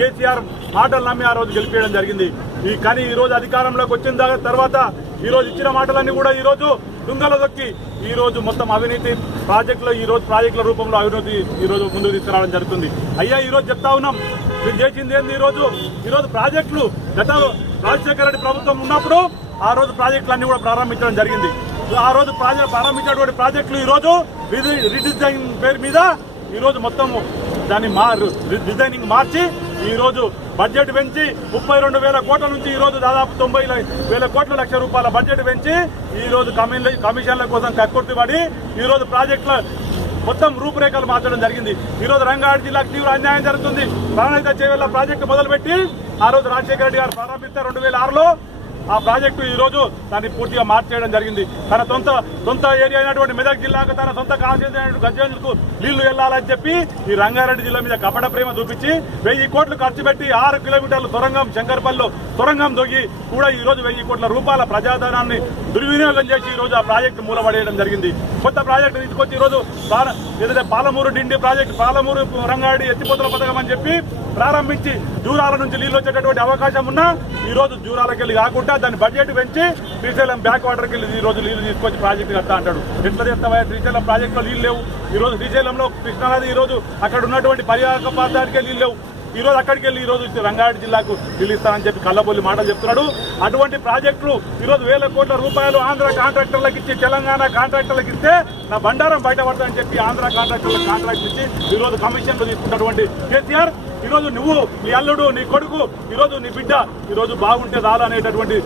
కేసీఆర్ మాటలు నమ్మి ఆ రోజు గెలిపేయడం జరిగింది. కానీ ఈ రోజు అధికారంలోకి వచ్చిన తర్వాత ఈ రోజు ఇచ్చిన మాటలన్నీ కూడా ఈ రోజు తుంగలో దొక్కి ఈ రోజు మొత్తం అవినీతి ప్రాజెక్టులు ఈ రోజు ప్రాజెక్టుల రూపంలో అవినీతి ఈ రోజు ముందుకు తీసుకురావడం జరుగుతుంది. అయ్యా ఈ రోజు చెప్తా ఉన్నాం, మీరు చేసింది ఏంది? ఈ రోజు ప్రాజెక్టులు గత రాజశేఖర రెడ్డి ప్రభుత్వం ఉన్నప్పుడు ఆ రోజు ప్రాజెక్టులన్నీ కూడా ప్రారంభించడం జరిగింది. ఆ రోజు ప్రారంభించినటువంటి ప్రాజెక్టులు ఈ రోజు రీడిజైన్ పేరు మీద ఈ రోజు మొత్తం దాన్ని డిజైనింగ్ మార్చి ఈ రోజు బడ్జెట్ పెంచి 32,000 కోట్ల నుంచి ఈ రోజు దాదాపు 90,000 కోట్ల లక్ష రూపాయల బడ్జెట్ పెంచి ఈ రోజు కమిషన్ల కోసం కక్కుర్తిపడి ఈ రోజు ప్రాజెక్టుల మొత్తం రూపురేఖలు మార్చడం జరిగింది. ఈ రోజు రంగారెడ్డి జిల్లాకు తీవ్ర అన్యాయం జరుగుతుంది. ప్రాణహిత చేవెళ్ల ప్రాజెక్టు మొదలుపెట్టి ఆ రోజు రాజశేఖర రెడ్డి గారు ప్రారంభిస్తే 2006లో ఆ ప్రాజెక్టు ఈ రోజు దాన్ని పూర్తిగా మార్చేయడం జరిగింది. తన సొంత ఏరియా అయినటువంటి మెదక్ జిల్లాకు తన సొంత కాన్స్టిట్యూన్సీ గజ్వేల్కు నీళ్లు వెళ్లాలని చెప్పి ఈ రంగారెడ్డి జిల్లా మీద కపట ప్రేమ చూపించి 1000 కోట్లు ఖర్చు పెట్టి 6 కిలోమీటర్ల సొరంగం శంకర్పల్లిలో సొరంగం దొంగి కూడా ఈ రోజు 1000 కోట్ల రూపాయల ప్రజాధనాన్ని దుర్వినియోగం చేసి ఈ రోజు ఆ ప్రాజెక్టు మూలపడేయడం జరిగింది. కొత్త ప్రాజెక్టు తీసుకొచ్చి ఈ రోజు ఏదైతే పాలమూరు డిండి ప్రాజెక్టు పాలమూరు రంగారెడ్డి ఎత్తిపోతల పథకం అని చెప్పి ప్రారంభించి జూరాల నుంచి నీళ్లు వచ్చేటటువంటి అవకాశం ఉన్నా ఈ రోజు జూరాలకి వెళ్ళి కాకుండా దాన్ని బడ్జెట్ పెంచి శ్రీశైలం బ్యాక్ వాటర్కి వెళ్ళి ఈ రోజు నీళ్లు తీసుకొచ్చి ప్రాజెక్టు కడతా అంటాడు. ఎట్లా చేస్తావా? శ్రీశైలం ప్రాజెక్టులో నీళ్లు లేవు. ఈ రోజు శ్రీశైలంలో కృష్ణానది ఈ రోజు అక్కడ ఉన్నటువంటి పర్యాటక ప్రాంతానికి నీళ్లు లేవు. ఈ రోజు అక్కడికి వెళ్ళి ఈ రోజు రంగారెడ్డి జిల్లాకు నీళ్లు ఇస్తానని చెప్పి కళ్ళబొల్లి మాటలు చెప్తున్నాడు. అటువంటి ప్రాజెక్టులు ఈ రోజు 1000 కోట్ల రూపాయలు ఆంధ్ర కాంట్రాక్టర్లకు ఇచ్చి తెలంగాణ కాంట్రాక్టర్లకు ఇస్తే నా బండారం బయటపడతానని చెప్పి ఆంధ్ర కాంట్రాక్టర్లకు కాంట్రాక్ట్ ఇచ్చి ఈ రోజు కమిషన్లు తీసుకున్నటువంటి కేసీఆర్ ఈ రోజు నువ్వు, నీ అల్లుడు, నీ కొడుకు, ఈ రోజు నీ బిడ్డ ఈ రోజు బాగుంటే చాలు అనేటటువంటి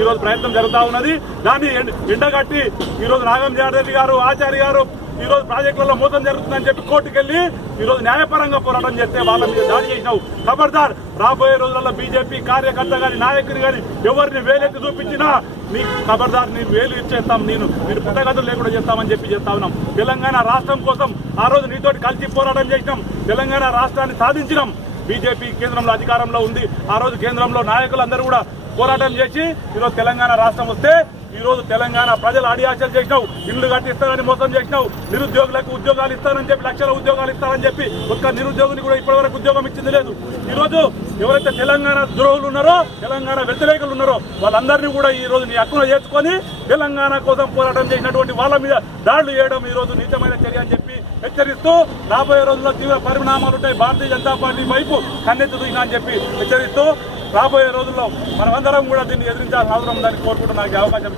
ఈ రోజు ప్రయత్నం జరుగుతూ ఉన్నది. దాన్ని ఎండగట్టి ఈ రోజు నాగంజారెడ్డి గారు, ఆచార్య గారు ఈ రోజు ప్రాజెక్టులలో మోసం జరుగుతుందని చెప్పి కోర్టుకెళ్లి ఈ రోజు న్యాయపరంగా పోరాటం చేస్తే వాళ్ళ మీద దాడి చేసినావు. ఖబర్దార్, రాబోయే రోజులలో బీజేపీ కార్యకర్త గాని నాయకుని గాని ఎవరిని వేలెత్తి చూపించినా నీ ఖబర్దార్ నేను వేలు ఇచ్చేస్తాం, నేను పుట్టగతులు లేకుండా చేస్తామని చెప్పి చేస్తా ఉన్నాం. తెలంగాణ రాష్ట్రం కోసం ఆ రోజు నీతోటి కలిసి పోరాటం చేసినాం. తెలంగాణ రాష్ట్రాన్ని సాధించినాం. బీజేపీ కేంద్రంలో అధికారంలో ఉంది. ఆ రోజు కేంద్రంలో నాయకులందరూ కూడా పోరాటం చేసి ఈరోజు తెలంగాణ రాష్ట్రం వస్తే ఈ రోజు తెలంగాణ ప్రజలు ఆడియాచలు చేసినావు. ఇల్లు కట్టిస్తానని మోసం చేసినావు. నిరుద్యోగులకు ఉద్యోగాలు ఇస్తానని చెప్పి లక్షల ఉద్యోగాలు ఇస్తానని చెప్పి ఒక్క నిరుద్యోగిని కూడా ఇప్పటివరకు ఉద్యోగం ఇచ్చింది లేదు. ఈ రోజు ఎవరైతే తెలంగాణ ద్రోహులు ఉన్నారో, తెలంగాణ వ్యతిరేకులు ఉన్నారో వాళ్ళందరినీ కూడా ఈ రోజు నీ హక్కును చేర్చుకొని తెలంగాణ కోసం పోరాటం చేసినటువంటి వాళ్ళ మీద దాడులు చేయడం ఈ రోజు నీచమైన చర్య అని చెప్పి హెచ్చరిస్తూ రాబోయే రోజుల్లో తీవ్ర పరిణామాలు ఉంటాయి. భారతీయ జనతా పార్టీ వైపు కన్నెత్తి చూసినా అని చెప్పి హెచ్చరిస్తూ రాబోయే రోజుల్లో మనమందరం కూడా దీన్ని ఎదిరించాల్సిన అవసరం ఉందని కోరుకుంటూ నాకు అవకాశం